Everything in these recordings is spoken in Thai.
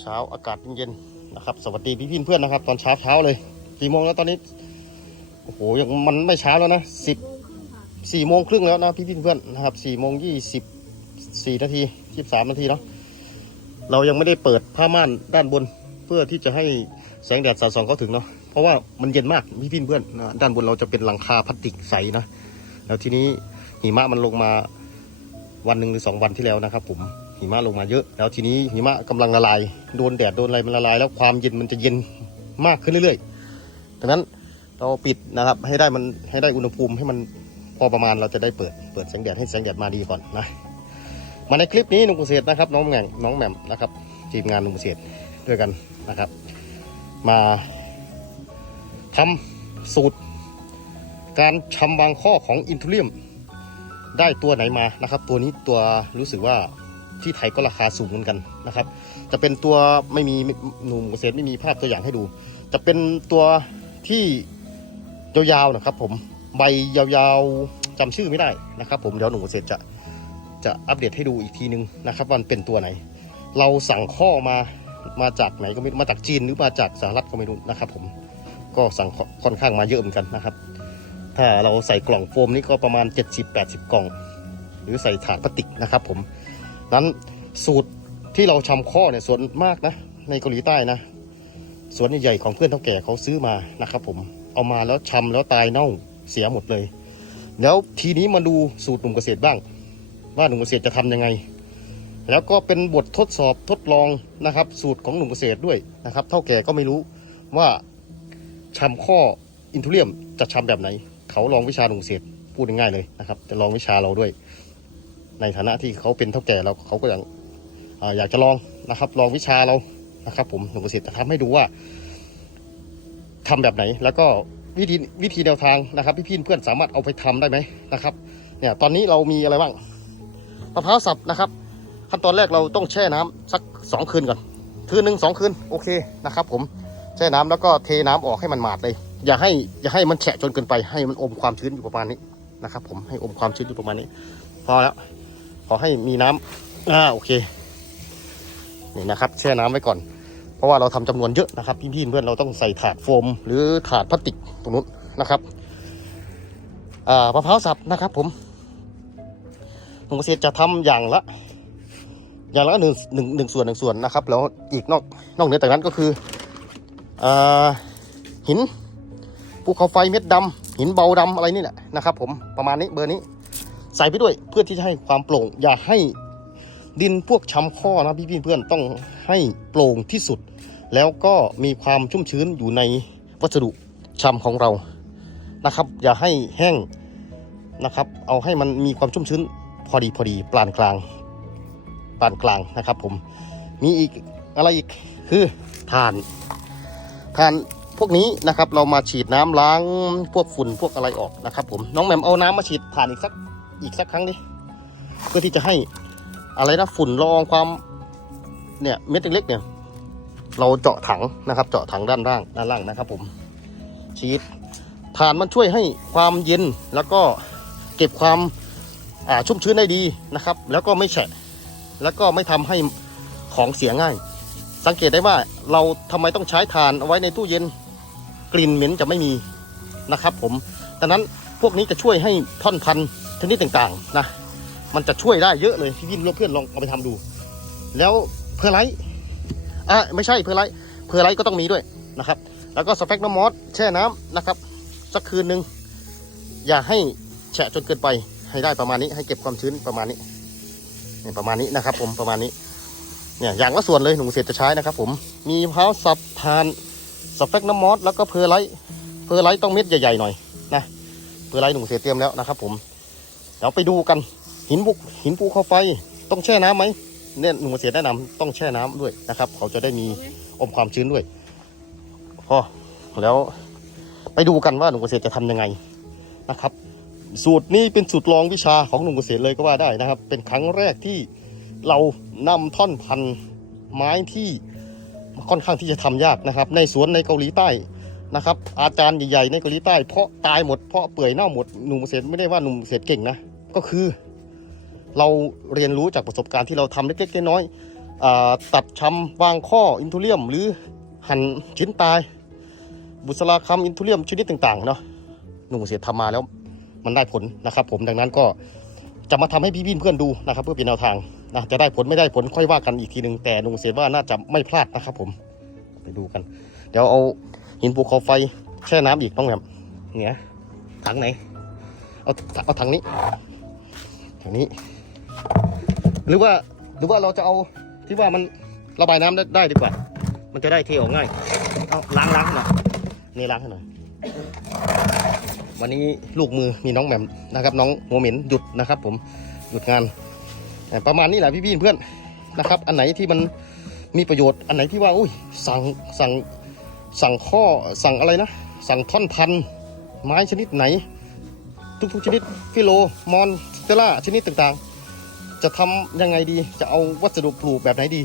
เช้าอากาศเย็นๆนะครับ สวัสดีพี่พี่เพื่อนนะครับ ตอนเช้าเช้าเลยกี่โมงแล้วตอนนี้โอ้โหยังมันไม่เช้าแล้วนะสิบสี่โมงครึ่งแล้วนะพี่พี่เพื่อนนะครับสี่โมงยี่สิบสี่นาทียี่สิบสามนาทีเนาะเรายังไม่ได้เปิดผ้าม่านด้านบนเพื่อที่จะให้แสงแดดสาดส่องเข้าถึงเนาะเพราะว่ามันเย็นมากพี่พี่เพื่อนนะด้านบนเราจะเป็นหลังคาพลาสติกใสนะแล้วทีนี้หิมะมันลงมาวันหนึ่งหรือสองวันที่แล้วนะครับผม หิมะลงมาเยอะ แล้วทีนี้หิมะกำลังละลาย โดนแดดโดนอะไรมันละลาย แล้วความเย็นมันจะเย็นมากขึ้นเรื่อยๆดังนั้นเราปิดนะครับให้ได้มันให้ได้อุณหภูมิให้มันพอประมาณเราจะได้เปิดเปิดแสงแดดให้แสงแดดมาดีก่อนนะมาในคลิปนี้นุ่มเกษตรนะครับ น้องแหม่งน้องแหม่มนะครับทีมงานนุ่มเกษตรด้วยกันนะครับ มาทำสูตร การชำบางข้อของอินทูเรียมได้ตัวไหนมานะครับ ตัวนี้ตัวรู้สึกว่า ที่ไทยก็ราคาสูงเหมือนกันนะครับ จะเป็นตัวไม่มีหนุ่มเกษตรไม่มีภาพตัวอย่างให้ดู จะเป็นตัวที่ยาวๆนะครับ ผมใบยาวๆจำชื่อไม่ได้นะครับ ผมเดี๋ยวหนุ่มเกษตรจะจะอัปเดตให้ดูอีกทีนึงนะครับว่ามันเป็นตัวไหน เราสั่งข้อมามาจากไหนก็ไม่รู้มาจากจีนหรือมาจากสหรัฐก็ไม่รู้นะครับ ผมก็สั่งค่อนข้างมาเยอะเหมือนกันนะครับ ถ้าเราใส่กล่องโฟมนี่ก็ประมาณ 70-80 กล่อง หรือใส่ถาดพลาสติกนะครับ ผม นั้นสูตรที่เราชำข้อเนี่ยส่วนมากนะ ในเกาหลีใต้นะสวนใหญ่ๆของเพื่อนเท่าแก่เขาซื้อมานะครับ ผมเอามาแล้วชำแล้วตายเน่าเสียหมดเลย แล้วทีนี้มาดูสูตรหนุ่มเกษตรบ้าง ว่าหนุ่มเกษตรจะทำยังไง แล้วก็เป็นบททดสอบทดลองนะครับ สูตรของหนุ่มเกษตรด้วยนะครับ เท่าแก่ก็ไม่รู้ว่าชำข้ออินทูเรียมจะชำแบบไหน เขาลองวิชาหนุ่มเกษตรพูดง่ายๆเลยนะครับจะลองวิชาเราด้วย ในฐานะที่เขาเป็นเท่าแก่เราเขาก็อยังออยากจะลองนะครับ ลองวิชาเรานะครับ ผมหนุ่มเกษตรจะทำให้ดูว่าทำแบบไหน แล้วก็วิธีวิธีแนวทางนะครับ พี่พี่เพื่อนสามารถเอาไปทำได้ไหมนะครับ เนี่ยตอนนี้เรามีอะไรบ้างมะพร้าวสับนะครับ ขั้นตอนแรกเราต้องแช่น้ำสักสองคืนก่อนคืนหนึ่งสองคืนโอเคนะครับ ผมแช่น้ำแล้วก็เทน้ำออกให้มันหมาดเลย อย่าให้อย่าให้มันแฉะจนเกินไปให้มันอมความชื้นอยู่ประมาณนี้นะครับ ผมให้อมความชื้นอยู่ประมาณนี้ พอแล้ว ขอให้มีน้ำอ่าโอเคนี่นะครับ แช่น้ำไว้ก่อน เพราะว่าเราทำจำนวนเยอะนะครับ พี่ๆเพื่อนเราต้องใส่ถาดโฟม หรือถาดพลาสติกตรงนู้นนะครับอ่ามะพร้าวสับนะครับ ผมหนุ่มเกษตรจะทำอย่างละ อย่างละหนึ่งหนึ่งหนึ่งส่วนหนึ่งส่วนนะครับ แล้วอีกนอกนอกเหนือจากนั้นก็คืออ่าหินภูเขาไฟเม็ดดำหินเบาดำอะไรนี่แหละนะครับ ผมประมาณนี้เบอร์นี้ ใส่ไปด้วยเพื่อที่จะให้ความโปร่ง อย่าให้ดินพวกช้ำข้อนะพี่พี่เพื่อนต้องให้โปร่งที่สุด แล้วก็มีความชุ่มชื้นอยู่ในวัสดุช้ำของเรานะครับ อย่าให้แห้งนะครับ เอาให้มันมีความชุ่มชื้นพอดีพอดีปานกลางปานกลางนะครับ ผมมีอีกอะไรอีกคือถ่านถ่านพวกนี้นะครับ เรามาฉีดน้ำล้างพวกฝุ่นพวกอะไรออกนะครับ ผมน้องแหม่มเอาน้ำมาฉีดถ่านอีกสัก อีกสักครั้งนี้เพื่อที่จะให้อะไรนะฝุ่นละอองความเนี่ยเม็ดเล็กๆเนี่ย เราเจาะถังนะครับ เจาะถังด้านล่างด้านล่างนะครับ ผมฉีดถ่านมันช่วยให้ความเย็นแล้วก็เก็บความอ่าชุ่มชื้นได้ดีนะครับ แล้วก็ไม่แฉะแล้วก็ไม่ทำให้ของเสียง่าย สังเกตได้ว่าเราทำไมต้องใช้ถ่านเอาไว้ในตู้เย็นกลิ่นเหม็นจะไม่มีนะครับ ผมดังนั้นพวกนี้จะช่วยให้ท่อนพันธุ์ ชนิดต่างๆนะ มันจะช่วยได้เยอะเลยพี่วินเพื่อนลองเอาไปทำดู แล้วเพอร์ไลท์อะไม่ใช่เพอร์ไลท์เพอร์ไลท์ก็ต้องมีด้วยนะครับ แล้วก็สเปกน้ำมอสแช่น้ำนะครับ สักคืนหนึ่งอย่าให้แฉะจนเกินไปให้ได้ประมาณนี้ให้เก็บความชื้นประมาณนี้เนี่ยประมาณนี้นะครับ ผมประมาณนี้เนี่ยอย่างละส่วนเลยหนุ่มเกษตรจะใช้นะครับ ผมมีพร้าวสับทานสเปกน้ำมอสแล้วก็เพอร์ไลท์เพอร์ไลท์ต้องเม็ดใหญ่ๆหน่อยนะเพอร์ไลท์หนุ่มเกษตรเตรียมแล้วนะครับ ผม เดี๋ยวไปดูกันหินบุกหินภูเขาไฟต้องแช่น้ำไหมเนี่ยหนุ่มเกษตรแนะนำต้องแช่น้ำด้วยนะครับ เขาจะได้มีอมความชื้นด้วยพอแล้วไปดูกันว่าหนุ่มเกษตรจะทำยังไงนะครับ สูตรนี้เป็นสูตรลองวิชาของหนุ่มเกษตรเลยก็ว่าได้นะครับ เป็นครั้งแรกที่เรานำท่อนพันธุ์ไม้ที่ค่อนข้างที่จะทำยากนะครับ ในสวนในเกาหลีใต้นะครับ อาจารย์ใหญ่ๆในเกาหลีใต้เพราะตายหมดเพราะเปื่อยเน่าหมดหนุ่มเกษตรไม่ได้ว่าหนุ่มเกษตรเก่งนะ ก็คือ เราเรียนรู้จากประสบการณ์ที่เราทำเล็กๆน้อยๆตัดชำวางข้ออินทูเรียม หรือหั่นชิ้นตาย บุษราคำอินทูเรียมชนิดต่างๆเนาะหนุ่มเกษตรทำมาแล้วมันได้ผลนะครับ ผมดังนั้นก็จะมาทำให้พี่ๆเพื่อนดูนะครับ เพื่อเป็นแนวทางนะจะได้ผลไม่ได้ผลค่อยว่ากันอีกทีหนึ่งแต่หนุ่มเกษตรว่าน่าจะไม่พลาดนะครับ ผมไปดูกัน เดี๋ยวเอาหินภูเขาไฟแช่น้ำอีกต้องแบบเนี่ยถังไหน เอาเอาถังนี้ ถังนี้ หรือว่าหรือว่าเราจะเอาที่ว่ามันระบายน้ำได้ได้ดีกว่า มันจะได้เทออกง่าย เอาล้างล้างหน่อยนี่ล้างหน่อยวันนี้ลูกมือมีน้องแหม่มนะครับ น้องโมเหม็นหยุดนะครับ ผมหยุดงาน ประมาณนี้แหละพี่ๆเพื่อนนะครับ อันไหนที่มันมีประโยชน์อันไหนที่ว่าอุ้ยสั่งสั่งสั่งข้อสั่งอะไรนะ สั่งท่อนพันธุ์ไม้ชนิดไหน ทุกๆชนิดฟิโลมอน เตล่าชนิดต่างๆ จะทำยังไงดีจะเอาวัสดุปลูกแบบไหนดี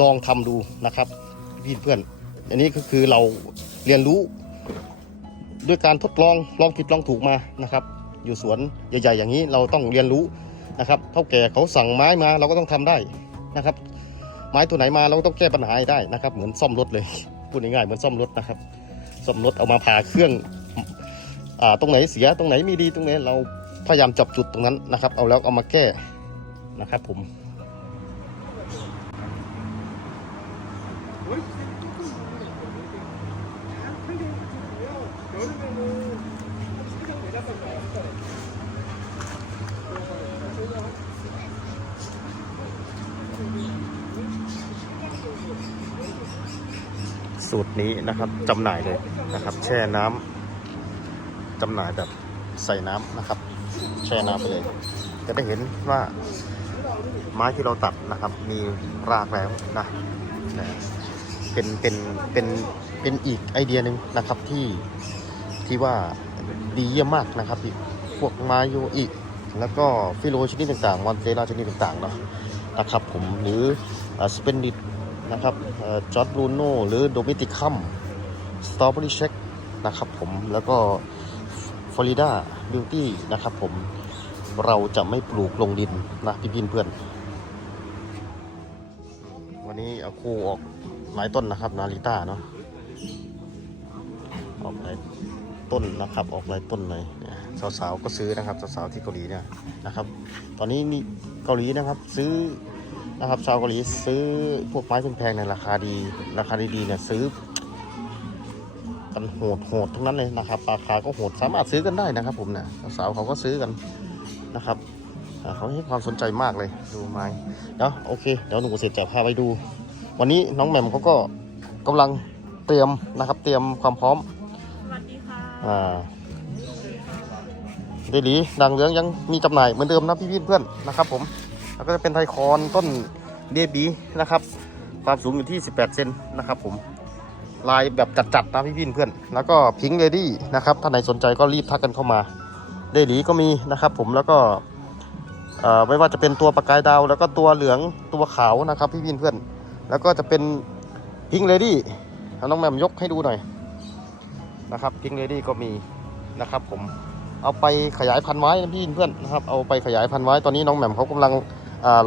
ลองทำดูนะครับพี่เพื่อน อันนี้ก็คือเราเรียนรู้ ด้วยการทดลองลองผิดลองถูกมานะครับ อยู่สวนใหญ่ๆ อย่างนี้เราต้องเรียนรู้นะครับเท่าแก่เขาสั่งไม้มาเราก็ต้องทำได้นะครับ ไม้ตัวไหนมาเราก็ต้องแก้ปัญหาได้นะครับ เหมือนซ่อมรถเลยพูดง่ายๆเหมือนซ่อมรถนะครับซ่อมรถเอามาผ่าเครื่องอ่าตรงไหนเสียตรงไหนไม่ดีตรงไหนเรา พยายามจับจุดตรงนั้นนะครับ เอาแล้วเอามาแก้นะครับผมสูตรนี้นะครับจำหน่ายเลยนะครับ แช่น้ำจำหน่ายแบบใส่น้ำนะครับ แช่น้ำไปเลย จะได้เห็นว่าไม้ที่เราตัดนะครับ มีรากแล้วนะนะเป็นเป็นเป็นเป็นอีกไอเดียหนึ่งนะครับที่ที่ว่าดีเยี่ยมมากนะครับอีกพวกไม้โยอิแล้วก็ฟิโลชนิดต่างๆวันเซราชนิดต่างๆเนาะนะครับผมหรือสเปนดิตนะครับจอร์ดบรูโน่หรือโดมิติคัมสตรอเบอรี่เช็คนะครับผมแล้วก็ฟลอริดาบิวตี้นะครับผม เราจะไม่ปลูกลงดินนะพี่พินเพื่อน วันนี้เอาคู่ออกหลายต้นนะครับ นาริต้าเนาะออกหลายต้นนะครับออกหลายต้นเลยเนี่ยสาวๆก็ซื้อนะครับสาวๆที่เกาหลีเนี่ยนะครับ ตอนนี้นี่เกาหลีนะครับ ซื้อนะครับชาวเกาหลีซื้อพวกไม้แพงๆในราคาดี ราคาดีๆเนี่ยซื้อกันโหดโหดทั้งนั้นเลยนะครับ ราคาก็โหดสามารถซื้อกันได้นะครับ ผมเนี่ยสาวเขาก็ซื้อกัน นะครับอ่าเขาให้ความสนใจมากเลยดูไม้เดี๋ยวโอเคเดี๋ยวหนุ่มเกษตรจะพาไปดู วันนี้น้องแหม่มเขาก็กำลังเตรียมนะครับ เตรียมความพร้อมสวัสดีค่ะอ่าเดลีดังเหลืองยังมีจำหน่ายเหมือนเดิมนะพี่ๆเพื่อนนะครับ ผมแล้วก็จะเป็นไทคอนต้นเดบีนะครับ ความสูงอยู่ที่ 18 เซนนะครับ ผมลายแบบจัดๆนะพี่พี่เพื่อน แล้วก็พิงเลดี้นะครับถ้าไหนสนใจก็รีบทักกันเข้ามา เดลีก็มีนะครับ ผมแล้วก็ไม่ว่าจะเป็นตัวประกายดาว แล้วก็ตัวเหลืองตัวขาวนะครับ พี่พี่เพื่อน แล้วก็จะเป็นพิงเลดี้น้องแมมยกให้ดูหน่อยนะครับพิงเลดี้ก็มีนะครับ ผมเอาไปขยายพันธุ์ไว้นะพี่เพื่อนนะครับเอาไปขยายพันธุ์ไว้ตอนนี้น้องแหม่มเขากำลัง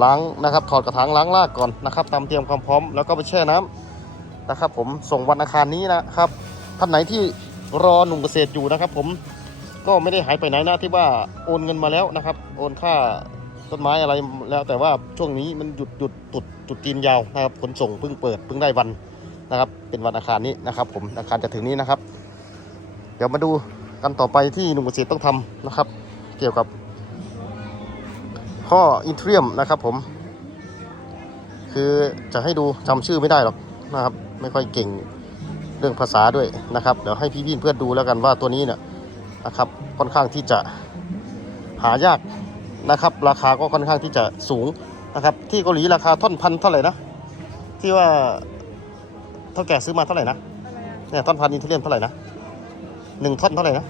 ล้างนะครับ ถอดกระถางล้างรากก่อนนะครับตามเตรียมความพร้อมแล้วก็ไปแช่น้ำนะครับ ผมส่งวันอังคารนี้นะครับท่านไหนที่รอหนุ่มเกษตรอยู่นะครับ ผม ก็ไม่ได้หายไปไหนนะที่ว่าโอนเงินมาแล้วนะครับ โอนค่าต้นไม้อะไรแล้ว แต่ว่าช่วงนี้มันหยุดหยุดตุดจุดจีนยาวนะครับขนส่งเพิ่งเปิดเพิ่งได้วันนะครับ เป็นวันอังคารนี้นะครับ ผมอังคารจะถึงนี้นะครับ เดี๋ยวมาดูกันต่อไปที่หนุ่มเกษตรต้องทำนะครับ เกี่ยวกับข้ออินเทรียมนะครับผม คือจะให้ดูจำชื่อไม่ได้หรอกนะครับ ไม่ค่อยเก่งเรื่องภาษาด้วยนะครับ เดี๋ยวให้พี่พี่เพื่อนดูแล้วกันว่าตัวนี้เนี่ย นะครับค่อนข้างที่จะหายากนะครับ ราคาก็ค่อนข้างที่จะสูงนะครับ ที่เกาหลีราคาท่อนพันเท่าไหร่นะที่ว่าเท่าแก่ซื้อมาเท่าไหร่นะอะไรอะเนี่ยท่อนพันอินเทเรียมเท่าไหร่นะหนึ่งท่อนเท่าไหร่นะ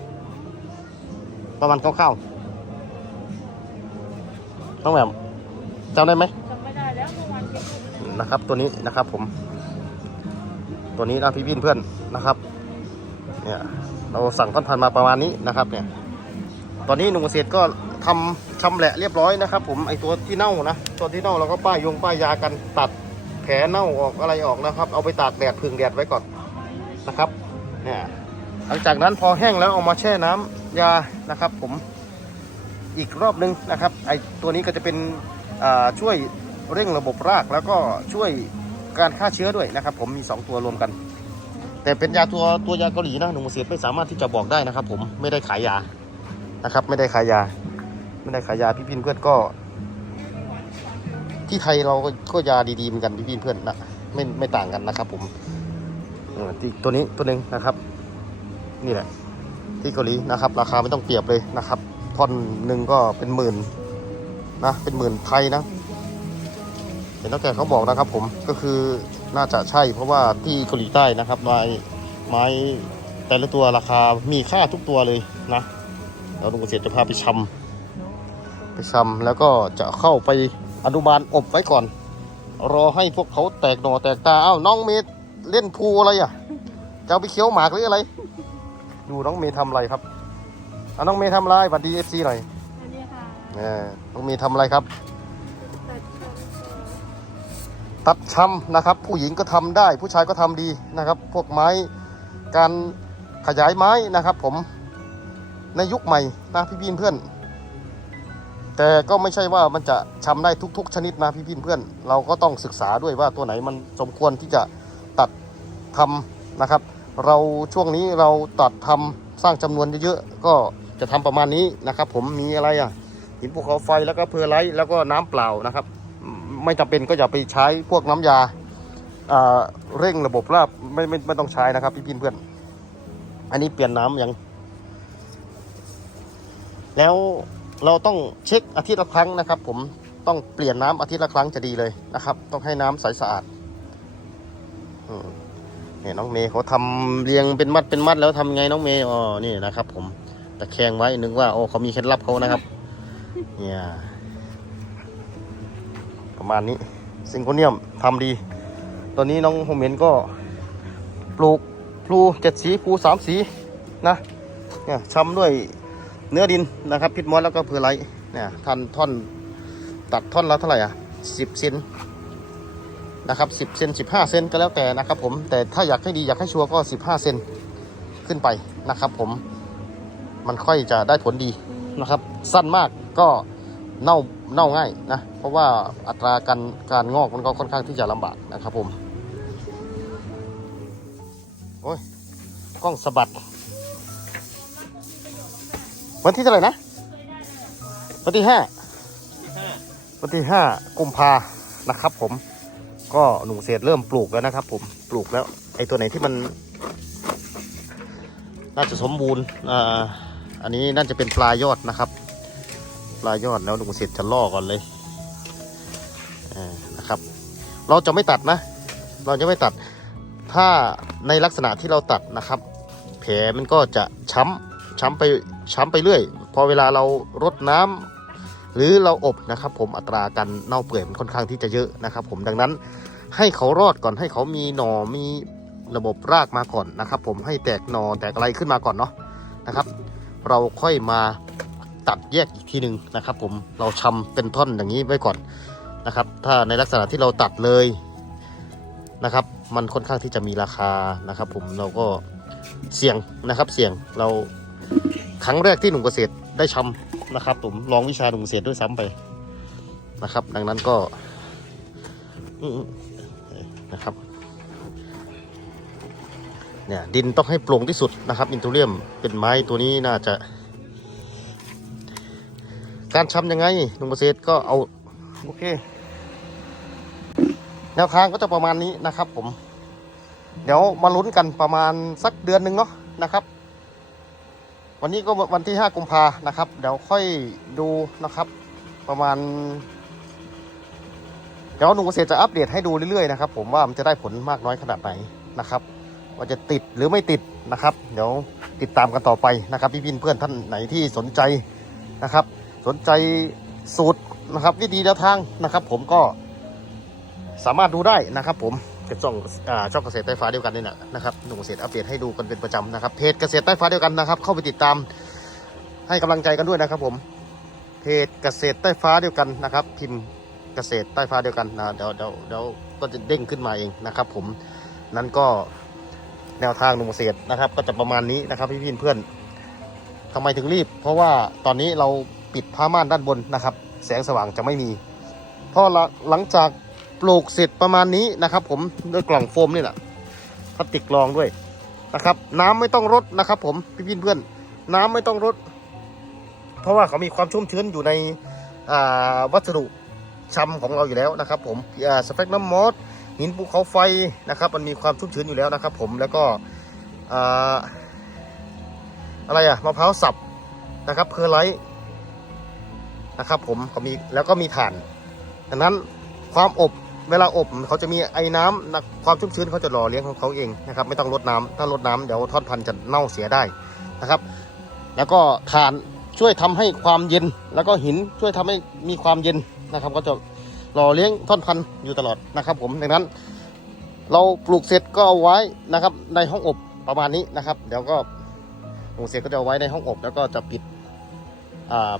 ประมาณคร่าวๆน้องแหม่มจำได้ไหมจำไม่ได้แล้วเมื่อวานเช็ครูปนะครับ ตัวนี้นะครับผม ตัวนี้นะพี่พี่เพื่อนนะครับ เนี่ยเราสั่งท่อนพันมาประมาณนี้นะครับเนี่ยตอนนี้หนุ่มเกษตรก็ทำชำแหละเรียบร้อยนะครับ ผมไอตัวที่เน่านะตัวที่เน่าเราก็ป้ายยงป้ายยากันตัดแผลเน่าออกอะไรออกนะครับ เอาไปตากแดดพึ่งแดดไว้ก่อนนะครับเนี่ยหลังจากนั้นพอแห้งแล้วเอามาแช่น้ำยานะครับ ผมอีกรอบนึงนะครับไอตัวนี้ก็จะเป็นช่วยเร่งระบบรากแล้วก็ช่วยการฆ่าเชื้อด้วยนะครับ ผมมี 2 ตัวรวมกัน แต่เป็นยาตัวตัวยาเกาหลีนะหนุ่มเกษตรไม่สามารถที่จะบอกได้นะครับ ผมไม่ได้ขายยานะครับ ไม่ได้ขายยา ไม่ได้ขายยาพี่พินเพื่อนก็ ที่ไทยเราก็ยาดีๆเหมือนกันพี่พินเพื่อนนะไม่ไม่ต่างกันนะครับ ผมตัวนี้ตัวหนึ่งนะครับ นี่แหละ ที่เกาหลีนะครับ ราคาไม่ต้องเปรียบเลยนะครับท่อนหนึ่งก็เป็นหมื่นนะเป็นหมื่นไทยนะเห็นตั้งแต่เขาบอกนะครับ ผมก็คือ น่าจะใช่เพราะว่าที่เกาหลีใต้นะครับไม้ไม้แต่ละตัวราคามีค่าทุกตัวเลยนะเราลุงเกษตรจะพาไปชำไปชำแล้วก็จะเข้าไปอนุบาลอบไว้ก่อน รอให้พวกเขาแตกหน่อแตกตาเอ้าน้องเมย์เล่นพูอะไรอะจะเอาไปเคี้ยวหมากหรืออะไรดูน้องเมย์ทำอะไรครับเอาน้องเมย์ทำอะไรสวัสดีเอฟซีหน่อยสวัสดีค่ะเออน้องเมย์ทำอะไรครับตัดชม ตัดชำนะครับ ผู้หญิงก็ทำได้ ผู้ชายก็ทำดีนะครับ พวกไม้การขยายไม้นะครับ ผมในยุคใหม่นะพี่พี่เพื่อน แต่ก็ไม่ใช่ว่ามันจะชำได้ทุก ๆ ชนิดนะพี่พี่เพื่อน เราก็ต้องศึกษาด้วยว่าตัวไหนมันสมควรที่จะตัดทำนะครับ เราช่วงนี้เราตัดทำสร้างจำนวนเยอะๆก็จะทำประมาณนี้นะครับ ผมมีอะไรอะหินภูเขาไฟแล้วก็เพอไลท์แล้วก็น้ำเปล่านะครับ ไม่จำเป็นก็อย่าไปใช้พวกน้ำยาอ่าเร่งระบบราบไม่ไม่ไม่ต้องใช้นะครับ พี่พี่เพื่อน อันนี้เปลี่ยนน้ำยัง แล้วเราต้องเช็คอาทิตย์ละครั้งนะครับ ผมต้องเปลี่ยนน้ำอาทิตย์ละครั้งจะดีเลยนะครับ ต้องให้น้ำใสสะอาดเนี่ยน้องเมย์เขาทำเรียงเป็นมัดเป็นมัดแล้วทำไงน้องเมย์อ๋อนี่นะครับ ผมตะแคงไว้นึกว่าโอ้เขามีเคล็ดลับเขานะครับ เนี่ย ประมาณนี้ ซิงโคเนียมทำดี ตอนนี้น้องโฮเมนก็ปลูกพลูเจ็ดสีพลูสามสีนะเนี่ยช้ำด้วยเนื้อดินนะครับพิษมอสแล้วก็เพอร์ไลท์เนี่ยท่านท่อนตัดท่อนละเท่าไหร่อะสิบเซนนะครับสิบเซนสิบห้าเซนก็แล้วแต่นะครับผมแต่ถ้าอยากให้ดีอยากให้ชัวร์ก็สิบห้าเซนขึ้นไปนะครับผมมันค่อยจะได้ผลดีนะครับ สั้นมากก็ เน่าเน่าง่ายนะ เพราะว่าอัตราการการงอกมันก็ค่อนข้างที่จะลำบากนะครับผม โอ้ยกล้องสะบัด วันที่เท่าไหร่นะ วันที่ห้าวันที่ห้ากุมภานะครับผม ก็หนุ่มเศษเริ่มปลูกแล้วนะครับ ผมปลูกแล้ว ไอ้ตัวไหนที่มัน น่าจะสมบูรณ์อ่าอันนี้น่าจะเป็นปลายยอดนะครับ ปลายยอดแล้วลุงเสร็จจะล่อก่อนเลยนะครับ เราจะไม่ตัดนะ เราจะไม่ตัด ถ้าในลักษณะที่เราตัดนะครับ แผลมันก็จะช้ำช้ำไปช้ำไปเรื่อย พอเวลาเรารดน้ำหรือเราอบนะครับ ผมอัตราการเน่าเปื่อยมันค่อนข้างที่จะเยอะนะครับ ผมดังนั้นให้เขารอดก่อนให้เขามีหนอ่อมีระบบรากมาก่อนนะครับ ผมให้แตกหนอแตกอะไรขึ้นมาก่อนเนาะนะครับ เราค่อยมา ตัดแยกอีกทีหนึ่งนะครับ ผมเราชำเป็นท่อนอย่างนี้ไว้ก่อนนะครับ ถ้าในลักษณะที่เราตัดเลยนะครับ มันค่อนข้างที่จะมีราคานะครับ ผมเราก็เสี่ยงนะครับเสี่ยงเราครั้งแรกที่หนุ่มเกษตรได้ชำนะครับ ผมลองวิชาหนุ่มเกษตรด้วยซ้ำไปนะครับ ดังนั้นก็นะครับเนี่ยดินต้องให้โปร่งที่สุดนะครับ อินทูเรียมเป็นไม้ตัวนี้น่าจะ การช้ำยังไงลุงเกษตรก็เอาโอเค แนวทางก็จะประมาณนี้นะครับผม เดี๋ยวมาลุ้นกันประมาณสักเดือนหนึ่งเนาะนะครับ วันนี้ก็วันที่ 5 กุมภานะครับ เดี๋ยวค่อยดูนะครับ ประมาณ เดี๋ยวหนุ่มเกษตรจะอัปเดตให้ดูเรื่อยๆนะครับ ผมว่ามันจะได้ผลมากน้อยขนาดไหนนะครับ ว่าจะติดหรือไม่ติดนะครับ เดี๋ยวติดตามกันต่อไปนะครับ พี่พินเพื่อนท่านไหนที่สนใจนะครับ สนใจสูตรนะครับ วิธีแนวทางนะครับ ผมก็สามารถดูได้นะครับ ผมกับช่องอ่าช่องเกษตรใต้ฟ้าเดียวกันนี่แหละนะครับหนุ่มเกษตรอัปเดตให้ดูกันเป็นประจำนะครับเพจเกษตรใต้ฟ้าเดียวกันนะครับ เข้าไปติดตามให้กำลังใจกันด้วยนะครับ ผมเพจเกษตรใต้ฟ้าเดียวกันนะครับ พิมพ์เกษตรใต้ฟ้าเดียวกันนะเดี๋ยวเดี๋ยวเดี๋ยวก็จะเด้งขึ้นมาเองนะครับ ผมนั่นก็แนวทางหนุ่มเกษตรนะครับ ก็จะประมาณนี้นะครับพี่ๆเพื่อนทำไมถึงรีบ เพราะว่าตอนนี้เรา ปิดผ้าม่านด้านบนนะครับ แสงสว่างจะไม่มีพราะหลังจากปลูกเสร็จประมาณนี้นะครับ ผมด้วยกล่องโฟมนี่แหละพลาสติกรองด้วยนะครับ น้ำไม่ต้องรดนะครับ ผมพี่ๆเพื่อนน้ำไม่ต้องรด เพราะว่าเขามีความชุ่มชื้นอยู่ในวัสดุชำของเราอยู่แล้วนะครับ ผมสเปกน้ำมอสหินภูเขาไฟนะครับ มันมีความชุ่มชื้นอยู่แล้วนะครับ ผมแล้วก็ออะไรอะมะพร้าวสับนะครับเพอร์ไลท์ นะครับ ผมเขามีแล้วก็มีถ่านดังนั้นความอบเวลาอบเขาจะมีไอ้น้ำความชุ่มชื้นเขาจะหล่อเลี้ยงของเขาเองนะครับ ไม่ต้องรดน้ำถ้ารดน้ำเดี๋ยวทอดพันธุ์จะเน่าเสียได้นะครับ แล้วก็ถ่านช่วยทำให้ความเย็น แล้วก็หินช่วยทำให้มีความเย็นนะครับ ก็จะหล่อเลี้ยงท่อนพันธุ์อยู่ตลอดนะครับ ผมดังนั้น เราปลูกเสร็จก็เอาไว้นะครับ ในห้องอบประมาณนี้นะครับ เดี๋ยวก็ปลูกเสร็จก็จะเอาไว้ในห้องอบ แล้วก็จะปิด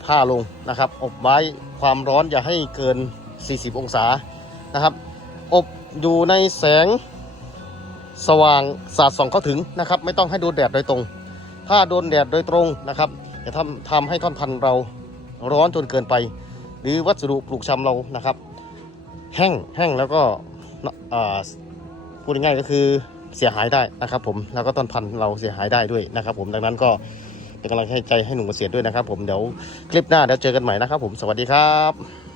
ผ้าลงนะครับ อบไว้ความร้อนอย่าให้เกิน 40 องศานะครับ อบอยู่ในแสงสว่างสาดส่องเข้าถึงนะครับ ไม่ต้องให้โดนแดดโดยตรง ถ้าโดนแดดโดยตรงนะครับจะทำทำให้ท่อนพันธุ์เราร้อนจนเกินไป หรือวัสดุปลูกชำเรานะครับ แห้งแห้งแล้วก็อ่าพูดง่ายๆก็คือเสียหายได้นะครับผมแล้วก็ต้นพันธุ์เราเสียหายได้ด้วยนะครับผมดังนั้นก็ เป็นกำลังใใจให้หนุ่มเกษียณด้วยนะครับผมเดี๋ยวคลิปหน้าเดี๋ยวเจอกันใหม่นะครับผมสวัสดีครับ